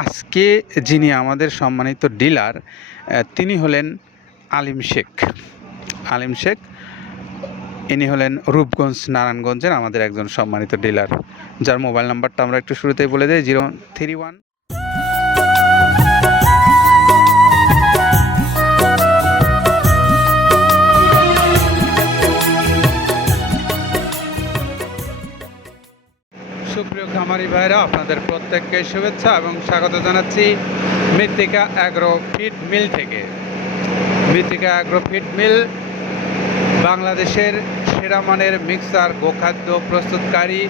আজকে যিনি আমাদের সম্মানিত ডিলার তিনি হলেন আলিম শেখ। আলিম শেখ, ইনি হলেন রূপগঞ্জ, নারায়ণগঞ্জের আমাদের একজন সম্মানিত ডিলার, যার মোবাইল নাম্বারটা আমরা একটু শুরুতেই বলে দিই, জিরো থ্রি ওয়ান খামারি ভাইরা আপনাদের প্রত্যেককে শুভেচ্ছা এবং স্বাগত জানাচ্ছি মৃত্তিকা অ্যাগ্রো ফিড মিল থেকে। মৃত্তিকা অ্যাগ্রো ফিড মিল বাংলাদেশের সেরা মানের মিক্সার, গোখাদ্য প্রস্তুতকারী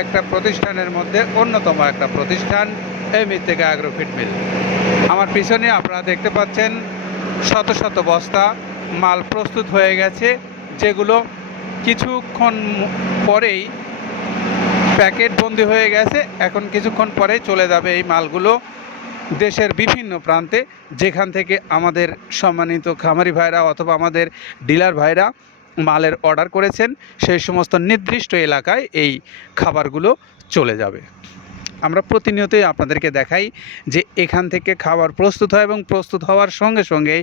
একটা প্রতিষ্ঠানের মধ্যে অন্যতম একটা প্রতিষ্ঠান এই মৃত্তিকা অ্যাগ্রো ফিড মিল আমার পিছনে আপনারা দেখতে পাচ্ছেন শত শত বস্তা মাল প্রস্তুত হয়ে গেছে, যেগুলো কিছুক্ষণ পরেই প্যাকেট বন্দি হয়ে গেছে। এখন কিছুক্ষণ পরে চলে যাবে এই মালগুলো দেশের বিভিন্ন প্রান্তে, যেখান থেকে আমাদের সম্মানিত খামারি ভাইরা অথবা আমাদের ডিলার ভাইরা মালের অর্ডার করেছেন, সেই সমস্ত নির্দিষ্ট এলাকায় এই খাবারগুলো চলে যাবে। আমরা প্রতিনিয়তই আপনাদেরকে দেখাই যে এখান থেকে খাবার প্রস্তুত হয় এবং প্রস্তুত হওয়ার সঙ্গে সঙ্গে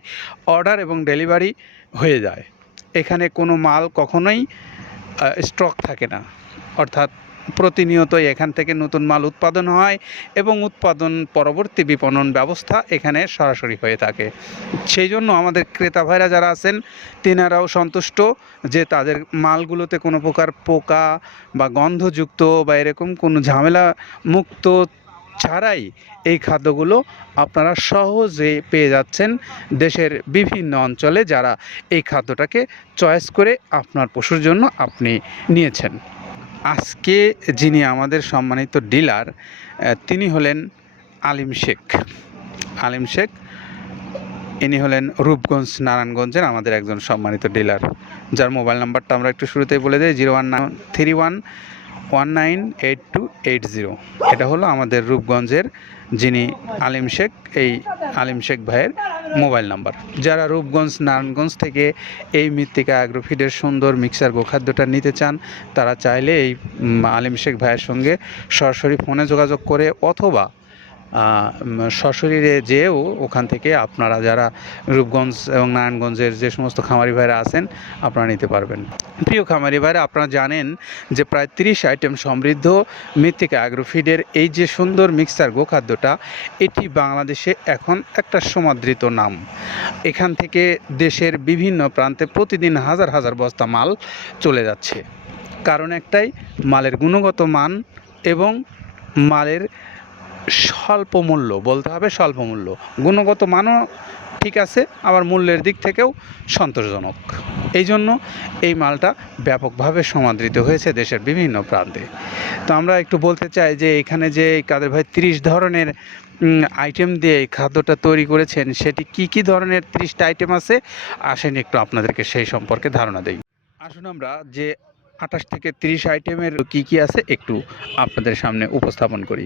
অর্ডার এবং ডেলিভারি হয়ে যায়। এখানে কোনো মাল কখনোই স্টক থাকে না। অর্থাৎ প্রতিনিয়তই এখান থেকে নতুন মাল উৎপাদন হয় এবং উৎপাদন পরবর্তী বিপণন ব্যবস্থা এখানে সরাসরি হয়ে থাকে। সেই জন্য আমাদের ক্রেতা ভাইরা যারা আছেন, তেনারাও সন্তুষ্ট যে তাদের মালগুলোতে কোনো প্রকার পোকা বা গন্ধযুক্ত বা এরকম কোনো ঝামেলা মুক্ত ছাড়াই এই খাদ্যগুলো আপনারা সহজে পেয়ে যাচ্ছেন দেশের বিভিন্ন অঞ্চলে যারা এই খাদ্যটাকে চয়েস করে আপনার পশুর জন্য আপনি নিয়েছেন। আজকে যিনি আমাদের সম্মানিত ডিলার তিনি হলেন আলিম শেখ। আলিম শেখ, ইনি হলেন রূপগঞ্জ, নারায়ণগঞ্জের আমাদের একজন সম্মানিত ডিলার। যার মোবাইল নাম্বারটা আমরা একটু শুরুতেই বলে দিই, zero one nine three one one nine eight two eight zero. এটা হলো আমাদের রূপগঞ্জের যিনি আলিম শেখ, এই আলিম শেখ ভাইয়ের মোবাইল নাম্বার। যারা রূপগঞ্জ, নারায়ণগঞ্জ থেকে এই মৃত্তিকা অ্যাগ্রোফিডের সুন্দর মিক্সার গোখাদ্যটা নিতে চান, তারা চাইলে এই আলিম শেখ ভাইয়ের সঙ্গে সরাসরি ফোনে যোগাযোগ করে অথবা সশরীরে যেয়েও ওখান থেকে আপনারা যারা রূপগঞ্জ এবং নারায়ণগঞ্জের যে সমস্ত খামারি ভাইরা আছেন, আপনারা নিতে পারবেন। প্রিয় খামারি ভাইরা, আপনারা জানেন যে প্রায় তিরিশ আইটেম সমৃদ্ধ মৃত্তিকা অ্যাগ্রোফিডের এই যে সুন্দর মিক্সার গোখাদ্যটা, এটি বাংলাদেশে এখন একটা সমাদৃত নাম। এখান থেকে দেশের বিভিন্ন প্রান্তে প্রতিদিন হাজার হাজার বস্তা মাল চলে যাচ্ছে। কারণ একটাই, মালের গুণগত মান এবং মালের স্বল্প মূল্য বলতে হবে স্বল্প মূল্য গুণগত মানও ঠিক আছে, আবার মূল্যের দিক থেকেও সন্তোষজনক। এই জন্য এই মালটা ব্যাপকভাবে সমাদৃত হয়েছে দেশের বিভিন্ন প্রান্তে। তো আমরা একটু বলতে চাই যে এখানে যে কাদের ভাই তিরিশ ধরনের আইটেম দিয়ে এই খাদ্যটা তৈরি করেছেন, সেটি কি কি ধরনের তিরিশটা আইটেম আছে? আসেন একটু আপনাদেরকে সেই সম্পর্কে ধারণা দেই। আসুন আমরা যে আঠাশ থেকে তিরিশ আইটেমের কি কি আছে একটু আপনাদের সামনে উপস্থাপন করি।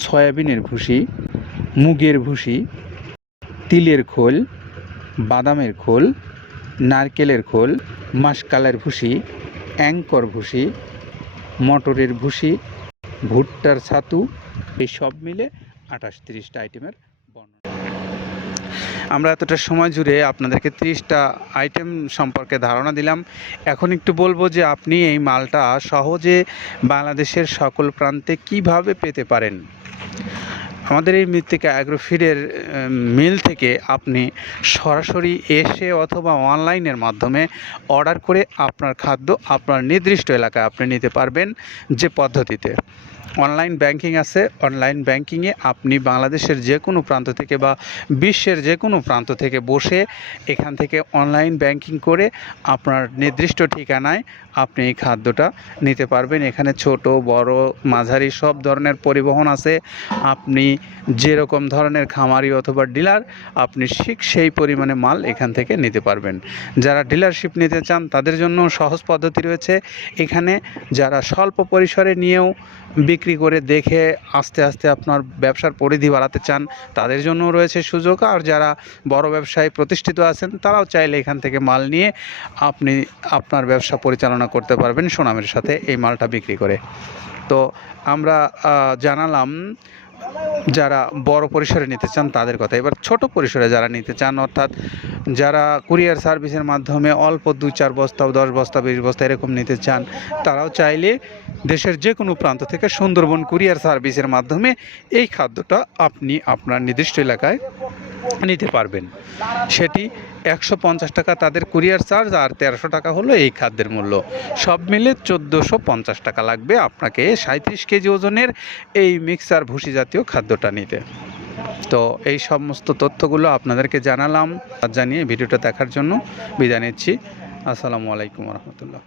সয়াবিনের ভুসি, মুগের ভুসি, তিলের খোল, বাদামের খোল, নারকেলের খোল, মাসকালের ভুসি অ্যাঙ্কর ভুসি, মটরের ভুসি, ভুট্টার ছাতু, এই সব মিলে আঠাশ তিরিশটা আইটেমের আমরা এতটা সময় জুড়ে আপনাদেরকে তিরিশটা আইটেম সম্পর্কে ধারণা দিলাম। এখন একটু বলব যে আপনি এই মালটা সহজে বাংলাদেশের সকল প্রান্তে কীভাবে পেতে পারেন? আমাদের এই মৃত্তিকা অ্যাগ্রোফিডের মিল থেকে আপনি সরাসরি এসে অথবা অনলাইনের মাধ্যমে অর্ডার করে আপনার খাদ্য আপনার নির্দিষ্ট এলাকায় আপনি নিতে পারবেন যে পদ্ধতিতে। অনলাইন ব্যাংকিং আছে। অনলাইন ব্যাংকিংয়ে আপনি বাংলাদেশের যে কোনো প্রান্ত থেকে বা বিশ্বের যে কোনো প্রান্ত থেকে বসে এখান থেকে অনলাইন ব্যাংকিং করে আপনার নির্দিষ্ট ঠিকানায় আপনি এই খাদ্যটা নিতে পারবেন। এখানে ছোট, বড়, মাঝারি সব ধরনের পরিবহন আছে। আপনি যেরকম ধরনের খামারি অথবা ডিলার, আপনি ঠিক সেই পরিমাণে মাল এখান থেকে নিতে পারবেন। যারা ডিলারশিপ নিতে চান তাদের জন্য সহজ পদ্ধতি রয়েছে। এখানে যারা স্বল্প পরিসরে নিয়েও বিক্রি করে দেখে আস্তে আস্তে আপনার ব্যবসার পরিধি বাড়াতে চান, তাদের জন্য রয়েছে সুযোগ। আর যারা বড় ব্যবসায় প্রতিষ্ঠিত আছেন, তারাও চাইলে এখান থেকে মাল নিয়ে আপনি আপনার ব্যবসা পরিচালনা করতে পারবেন সুনামের সাথে এই মালটা বিক্রি করে। তো আমরা জানালাম যারা বড় পরিসরে নিতে চান তাদের কথা। এবার ছোট পরিসরে যারা নিতে চান, অর্থাৎ যারা কুরিয়ার সার্ভিসের মাধ্যমে অল্প দু চার বস্তা, দশ বস্তা, বিশ বস্তা এরকম নিতে চান, তারাও চাইলে দেশের যে কোনো প্রান্ত থেকে সুন্দরবন কুরিয়ার সার্ভিসের মাধ্যমে এই খাদ্যটা আপনি আপনার নির্দিষ্ট এলাকায় নিতে পারবেন। সেটি একশো পঞ্চাশ টাকা তাদের কুরিয়ার চার্জ আর তেরোশো টাকা হলো এই খাদ্যের মূল্য। সব মিলে চোদ্দোশো পঞ্চাশ টাকা লাগবে আপনাকে সাঁত্রিশ কেজি ওজনের এই মিক্সার ভুসি জাতীয় খাদ্যটা নিতে। তো এই সমস্ত তথ্যগুলো আপনাদেরকে জানালাম। আর জানিয়ে ভিডিওটা দেখার জন্য বিদায় নিচ্ছি। আসসালামু আলাইকুম রহমতুল্লাহ।